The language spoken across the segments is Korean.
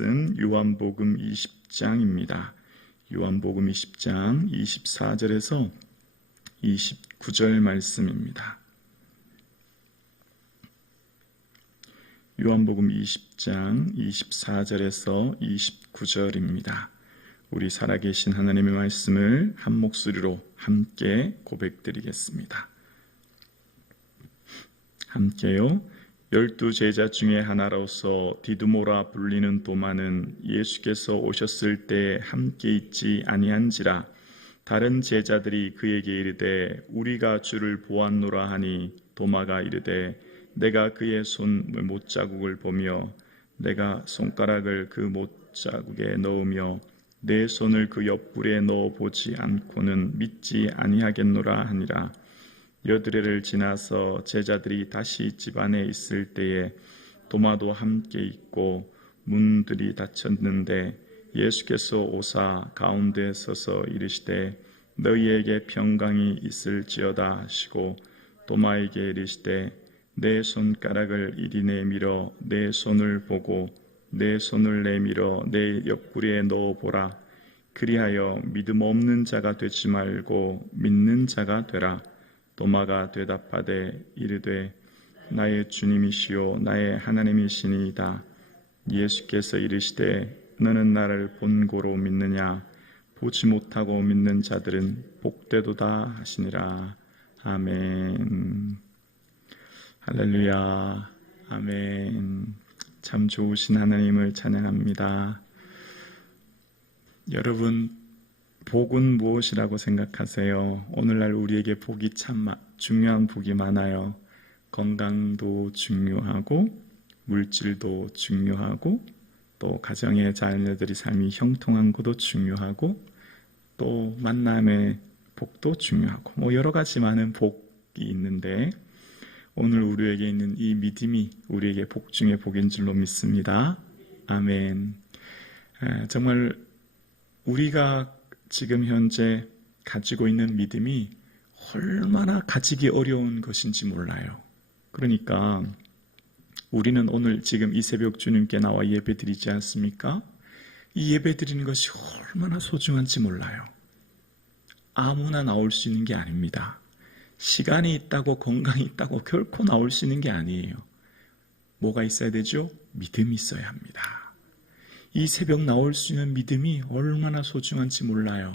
요한복음 20장입니다. 요한복음 20장 24절에서 29절 말씀입니다. 요한복음 20장 24절에서 29절입니다. 우리 살아계신 하나님의 말씀을 한 목소리로 함께 고백드리겠습니다. 함께요. 12 제자 중에 하나로서 디두모라 불리는 도마는 예수께서 오셨을 때 함께 있지 아니한지라. 다른 제자들이 그에게 이르되 우리가 주를 보았노라 하니 도마가 이르되 내가 그의 손 못자국을 보며 내가 손가락을 그 못자국에 넣으며 내 손을 그 옆구리에 넣어 보지 않고는 믿지 아니하겠노라 하니라. 여드레를 지나서 제자들이 다시 집 안에 있을 때에 도마도 함께 있고 문들이 닫혔는데 예수께서 오사 가운데 서서 이르시되 너희에게 평강이 있을지어다 하시고 도마에게 이르시되 내 손가락을 이리 내밀어 내 손을 보고 내 손을 내밀어 내 옆구리에 넣어보라. 그리하여 믿음 없는 자가 되지 말고 믿는 자가 되라. 도마가 대답하되 이르되 나의 주님이시요 나의 하나님이시니이다. 예수께서 이르시되 너는 나를 본고로 믿느냐. 보지 못하고 믿는 자들은 복되도다 하시니라. 아멘. 할렐루야. 아멘. 참 좋으신 하나님을 찬양합니다. 여러분, 복은 무엇이라고 생각하세요? 오늘날 우리에게 복이 참 중요한 복이 많아요. 건강도 중요하고 물질도 중요하고 또 가정의 자녀들이 삶이 형통한 것도 중요하고 또 만남의 복도 중요하고 여러 가지 많은 복이 있는데 오늘 우리에게 있는 이 믿음이 우리에게 복 중에 복인 줄로 믿습니다. 아멘. 정말 우리가 지금 현재 가지고 있는 믿음이 얼마나 가지기 어려운 것인지 몰라요. 그러니까 우리는 오늘 지금 이 새벽 주님께 나와 예배 드리지 않습니까? 이 예배 드리는 것이 얼마나 소중한지 몰라요. 아무나 나올 수 있는 게 아닙니다. 시간이 있다고 건강이 있다고 결코 나올 수 있는 게 아니에요. 뭐가 있어야 되죠? 믿음이 있어야 합니다. 이 새벽 나올 수 있는 믿음이 얼마나 소중한지 몰라요.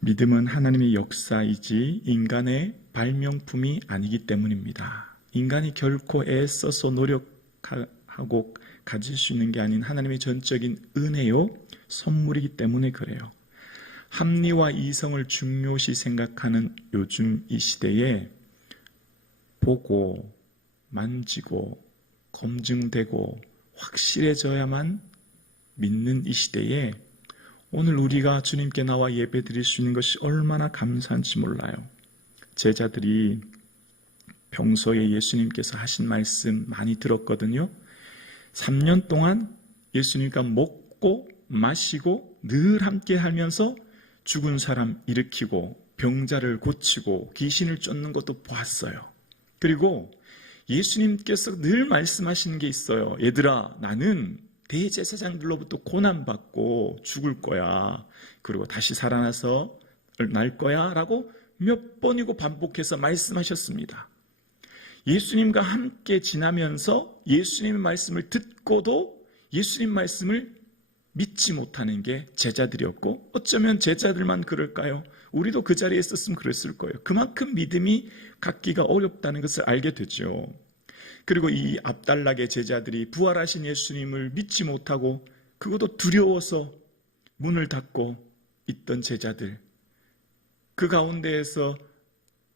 믿음은 하나님의 역사이지 인간의 발명품이 아니기 때문입니다. 인간이 결코 애써서 노력하고 가질 수 있는 게 아닌 하나님의 전적인 은혜요, 선물이기 때문에 그래요. 합리와 이성을 중요시 생각하는 요즘 이 시대에 보고 만지고 검증되고 확실해져야만 믿는 이 시대에 오늘 우리가 주님께 나와 예배 드릴 수 있는 것이 얼마나 감사한지 몰라요. 제자들이 평소에 예수님께서 하신 말씀 많이 들었거든요. 3년 동안 예수님과 먹고 마시고 늘 함께 하면서 죽은 사람 일으키고 병자를 고치고 귀신을 쫓는 것도 보았어요. 그리고 예수님께서 늘 말씀하시는 게 있어요. 얘들아, 나는 대제사장들로부터 고난받고 죽을 거야. 그리고 다시 살아나서 날 거야. 라고 몇 번이고 반복해서 말씀하셨습니다. 예수님과 함께 지나면서 예수님의 말씀을 듣고도 예수님 말씀을 믿지 못하는 게 제자들이었고 어쩌면 제자들만 그럴까요? 우리도 그 자리에 있었으면 그랬을 거예요. 그만큼 믿음이 갖기가 어렵다는 것을 알게 되죠. 그리고 이 앞달락의 제자들이 부활하신 예수님을 믿지 못하고 그것도 두려워서 문을 닫고 있던 제자들, 그 가운데에서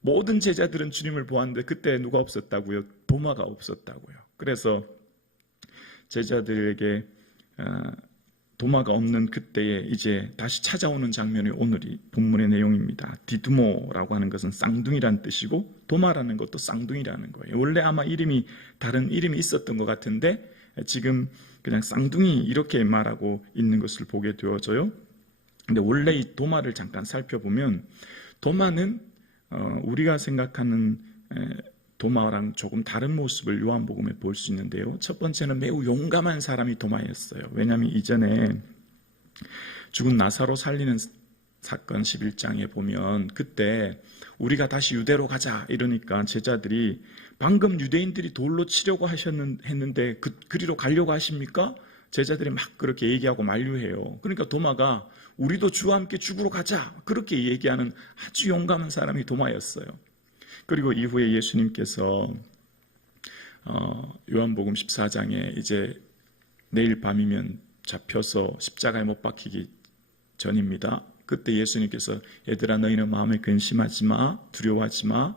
모든 제자들은 주님을 보았는데 그때 누가 없었다고요? 도마가 없었다고요. 그래서 제자들에게 도마가 없는 그때에 이제 다시 찾아오는 장면이 오늘이 본문의 내용입니다. 디두모라고 하는 것은 쌍둥이란 뜻이고 도마라는 것도 쌍둥이라는 거예요. 원래 아마 다른 이름이 있었던 것 같은데 지금 그냥 쌍둥이 이렇게 말하고 있는 것을 보게 되어져요. 근데 원래 이 도마를 잠깐 살펴보면 도마는 우리가 생각하는 도마랑 조금 다른 모습을 요한복음에 볼 수 있는데요. 첫 번째는 매우 용감한 사람이 도마였어요. 왜냐하면 이전에 죽은 나사로 살리는 사건 11장에 보면 그때 우리가 다시 유대로 가자 이러니까 제자들이 방금 유대인들이 돌로 치려고 했는데 그리로 가려고 하십니까? 제자들이 막 그렇게 얘기하고 만류해요. 그러니까 도마가 우리도 주와 함께 죽으러 가자 그렇게 얘기하는 아주 용감한 사람이 도마였어요. 그리고 이후에 예수님께서 요한복음 14장에 이제 내일 밤이면 잡혀서 십자가에 못 박히기 전입니다. 그때 예수님께서 얘들아 너희는 마음에 근심하지 마, 두려워하지 마.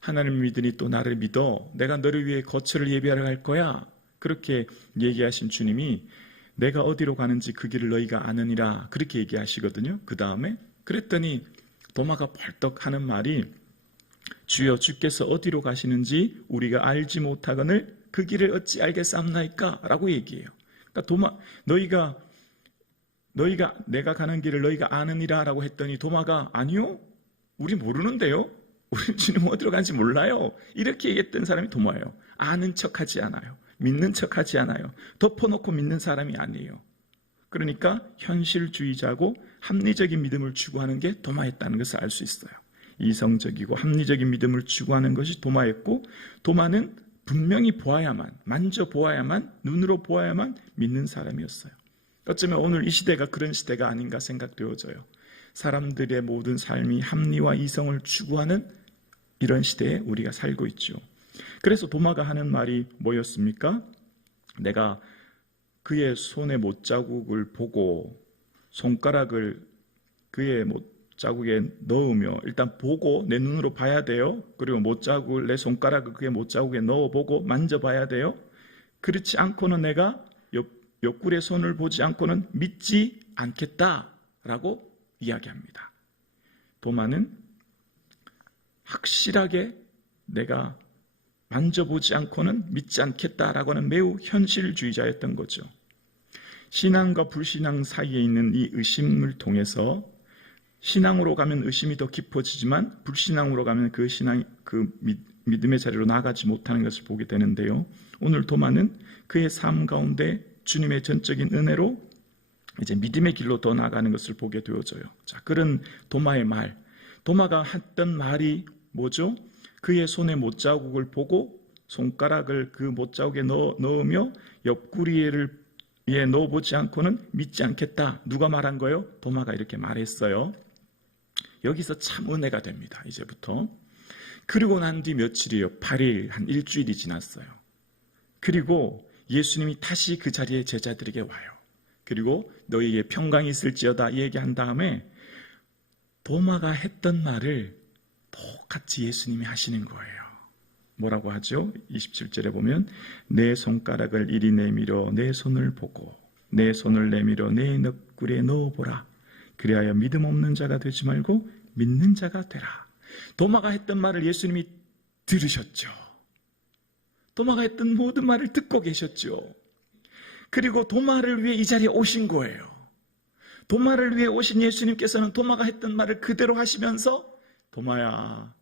하나님을 믿으니 또 나를 믿어. 내가 너를 위해 거처를 예비하러 갈 거야. 그렇게 얘기하신 주님이 내가 어디로 가는지 그 길을 너희가 아느니라 그렇게 얘기하시거든요. 그 다음에 그랬더니 도마가 벌떡 하는 말이 주여 주께서 어디로 가시는지 우리가 알지 못하거늘 그 길을 어찌 알겠사옵나이까 라고 얘기해요. 그러니까 너희가 내가 가는 길을 너희가 아느니라 라고 했더니 도마가 아니요 우리 모르는데요, 우리 주님 어디로 가는지 몰라요 이렇게 얘기했던 사람이 도마예요. 아는 척하지 않아요. 믿는 척하지 않아요. 덮어놓고 믿는 사람이 아니에요. 그러니까 현실주의자고 합리적인 믿음을 추구하는 게 도마였다는 것을 알 수 있어요. 이성적이고 합리적인 믿음을 추구하는 것이 도마였고, 도마는 분명히 보아야만, 만져보아야만, 눈으로 보아야만 믿는 사람이었어요. 어쩌면 오늘 이 시대가 그런 시대가 아닌가 생각되어져요. 사람들의 모든 삶이 합리와 이성을 추구하는 이런 시대에 우리가 살고 있죠. 그래서 도마가 하는 말이 뭐였습니까? 내가 그의 손의 못자국을 보고 손가락을 그의 못자국에 넣으며, 일단 보고 내 눈으로 봐야 돼요. 그리고 못자국을, 내 손가락을 그의 못자국에 넣어보고 만져봐야 돼요. 그렇지 않고는 내가 옆구리에 손을 보지 않고는 믿지 않겠다라고 이야기합니다. 도마는 확실하게 내가 만져보지 않고는 믿지 않겠다라고는 매우 현실주의자였던 거죠. 신앙과 불신앙 사이에 있는 이 의심을 통해서 신앙으로 가면 의심이 더 깊어지지만 불신앙으로 가면 그 믿음의 자리로 나아가지 못하는 것을 보게 되는데요. 오늘 도마는 그의 삶 가운데 주님의 전적인 은혜로 이제 믿음의 길로 더 나아가는 것을 보게 되어져요. 자, 그런 도마의 말, 도마가 했던 말이 뭐죠? 그의 손에 못자국을 보고 손가락을 그 못자국에 넣으며 옆구리에 넣어보지 않고는 믿지 않겠다. 누가 말한 거예요? 도마가 이렇게 말했어요. 여기서 참 은혜가 됩니다. 이제부터. 그리고 난 뒤 며칠이에요. 8일, 한 일주일이 지났어요. 그리고 예수님이 다시 그 자리에 제자들에게 와요. 그리고 너희에게 평강이 있을지어다 얘기한 다음에 도마가 했던 말을 똑같이 예수님이 하시는 거예요. 뭐라고 하죠? 27절에 보면 내 손가락을 이리 내밀어 내 손을 보고 내 손을 내밀어 내 옆구리에 넣어보라. 그리하여 믿음 없는 자가 되지 말고 믿는 자가 되라. 도마가 했던 말을 예수님이 들으셨죠. 도마가 했던 모든 말을 듣고 계셨죠. 그리고 도마를 위해 이 자리에 오신 거예요. 도마를 위해 오신 예수님께서는 도마가 했던 말을 그대로 하시면서 도마야,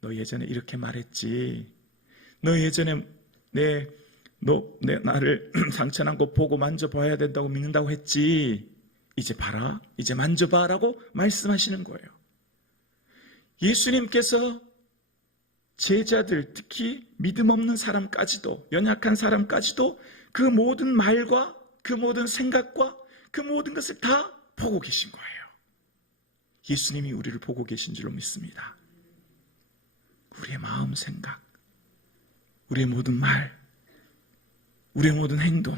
너 예전에 이렇게 말했지. 너 예전에 나를 상처난 거 보고 만져봐야 된다고 믿는다고 했지. 이제 봐라, 이제 만져봐라고 말씀하시는 거예요. 예수님께서 제자들, 특히 믿음 없는 사람까지도, 연약한 사람까지도 그 모든 말과 그 모든 생각과 그 모든 것을 다 보고 계신 거예요. 예수님이 우리를 보고 계신 줄로 믿습니다. 우리의 마음, 생각, 우리의 모든 말, 우리의 모든 행동,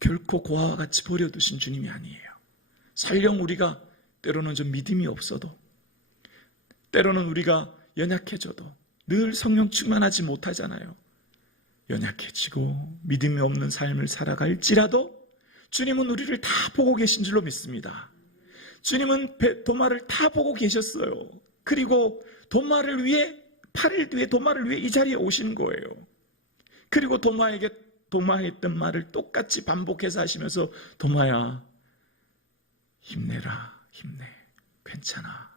결코 고아와 같이 버려두신 주님이 아니에요. 설령 우리가 때로는 좀 믿음이 없어도, 때로는 우리가 연약해져도 늘 성령 충만하지 못하잖아요. 연약해지고 믿음이 없는 삶을 살아갈지라도 주님은 우리를 다 보고 계신 줄로 믿습니다. 주님은 도마를 다 보고 계셨어요. 그리고 도마를 위해, 8일 뒤에 도마를 위해 이 자리에 오신 거예요. 그리고 도마에게 도마했던 말을 똑같이 반복해서 하시면서 도마야, 힘내라, 힘내. 괜찮아.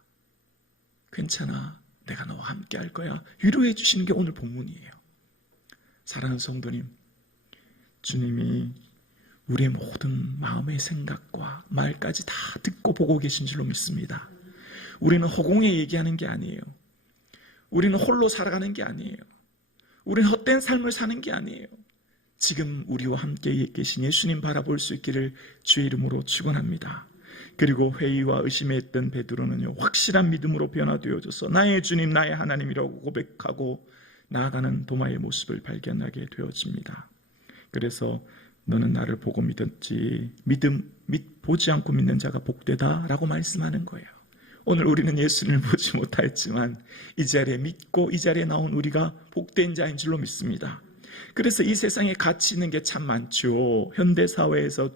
괜찮아. 내가 너와 함께 할 거야. 위로해 주시는 게 오늘 본문이에요. 사랑하는 성도님, 주님이 우리의 모든 마음의 생각과 말까지 다 듣고 보고 계신 줄로 믿습니다. 우리는 허공에 얘기하는 게 아니에요. 우리는 홀로 살아가는 게 아니에요. 우리는 헛된 삶을 사는 게 아니에요. 지금 우리와 함께 계신 예수님 바라볼 수 있기를 주의 이름으로 축원합니다. 그리고 회의와 의심에 있던 베드로는요, 확실한 믿음으로 변화되어져서 나의 주님, 나의 하나님이라고 고백하고 나아가는 도마의 모습을 발견하게 되어집니다. 그래서 너는 나를 보고 믿었지, 보지 않고 믿는 자가 복되다라고 말씀하는 거예요. 오늘 우리는 예수님을 보지 못하였지만 이 자리에 믿고 이 자리에 나온 우리가 복된 자인 줄로 믿습니다. 그래서 이 세상에 가치 있는 게 참 많죠. 현대사회에서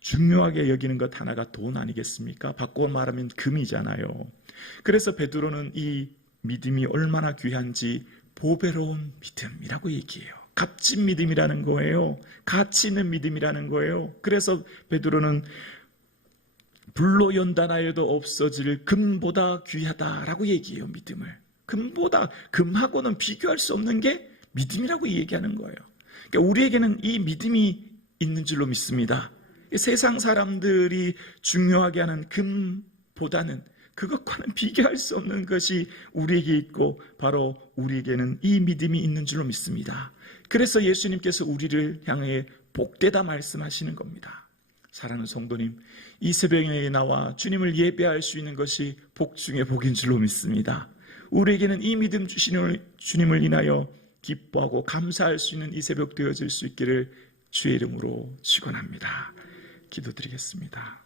중요하게 여기는 것 하나가 돈 아니겠습니까? 바꿔 말하면 금이잖아요. 그래서 베드로는 이 믿음이 얼마나 귀한지 보배로운 믿음이라고 얘기해요. 값진 믿음이라는 거예요. 가치 있는 믿음이라는 거예요. 그래서 베드로는 불로 연단하여도 없어질 금보다 귀하다라고 얘기해요. 믿음을. 금하고는 비교할 수 없는 게 믿음이라고 얘기하는 거예요. 그러니까 우리에게는 이 믿음이 있는 줄로 믿습니다. 세상 사람들이 중요하게 하는 금보다는 그것과는 비교할 수 없는 것이 우리에게 있고 바로 우리에게는 이 믿음이 있는 줄로 믿습니다. 그래서 예수님께서 우리를 향해 복되다 말씀하시는 겁니다. 사랑하는 성도님, 이 새벽에 나와 주님을 예배할 수 있는 것이 복 중에 복인 줄로 믿습니다. 우리에게는 이 믿음 주시는 주님을 인하여 기뻐하고 감사할 수 있는 이 새벽 되어질 수 있기를 주의 이름으로 축원합니다. 기도드리겠습니다.